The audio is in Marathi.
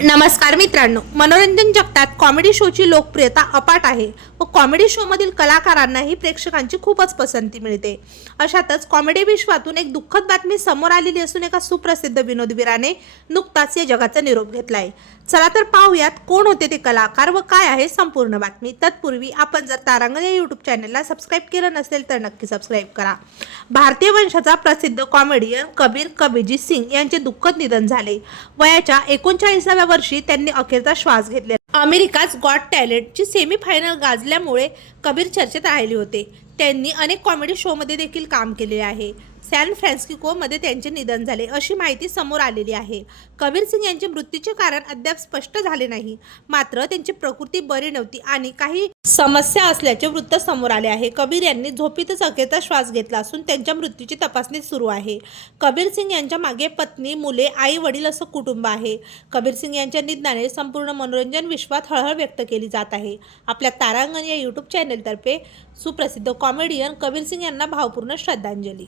नमस्कार मित्रांनो मनोरंजन जगतात कॉमेडी शोची लोकप्रियता अपाट आहे व कॉमेडी शोमधील कलाकारांनाही प्रेक्षकांची खूपच पसंती मिळते. अशातच कॉमेडी विश्वातून एक दुःखद बातमी समोर आलेली असून एका सुप्रसिद्ध विनोदवीराने नुकताच या जगाचा निरोप घेतलाय. चला तर पाहूयात कोण होते ते कलाकार व काय आहे संपूर्ण बातमी. तत्पूर्वी आपण जर तारांगण या यूट्यूब चॅनलला सबस्क्राईब केलं नसेल तर नक्की सबस्क्राईब करा. भारतीय वंशाचा प्रसिद्ध कॉमेडियन कबीर कबीरजी सिंग यांचे दुःखद निधन झाले. वयाच्या एकोणचाळीसाव्या वर्षी त्यांनी अखेरचा श्वास घेतलेला. अमेरिकाच गॉड टॅलेंटची सेमीफायनल गाजल्यामुळे कबीर चर्चेत राहिले होते. त्यांनी अनेक कॉमेडी शोमध्ये देखील काम केले आहे. सॅन फ्रान्सिस्कोमध्ये त्यांचे निधन झाले अशी माहिती समोर आलेली आहे. कबीर सिंग यांचे मृत्यूचे कारण अद्याप स्पष्ट झाले नाही. मात्र त्यांची प्रकृती बरी नव्हती आणि काही समस्या असल्याचे वृत्त समोर आले आहे. कबीर यांनी झोपेतच अखेरचा श्वास घेतला असून त्यांच्या मृत्यूची तपासणी सुरू आहे. कबीर सिंग यांच्या मागे पत्नी मुले आई वडील असं कुटुंब आहे. कबीर सिंग यांच्या निधनाने संपूर्ण मनोरंजन विश्वात हळहळ व्यक्त केली जात आहे. आपल्या तारांगण या यूट्यूब चॅनेलतर्फे सुप्रसिद्ध कॉमेडियन कबीर सिंग यांना भावपूर्ण श्रद्धांजली.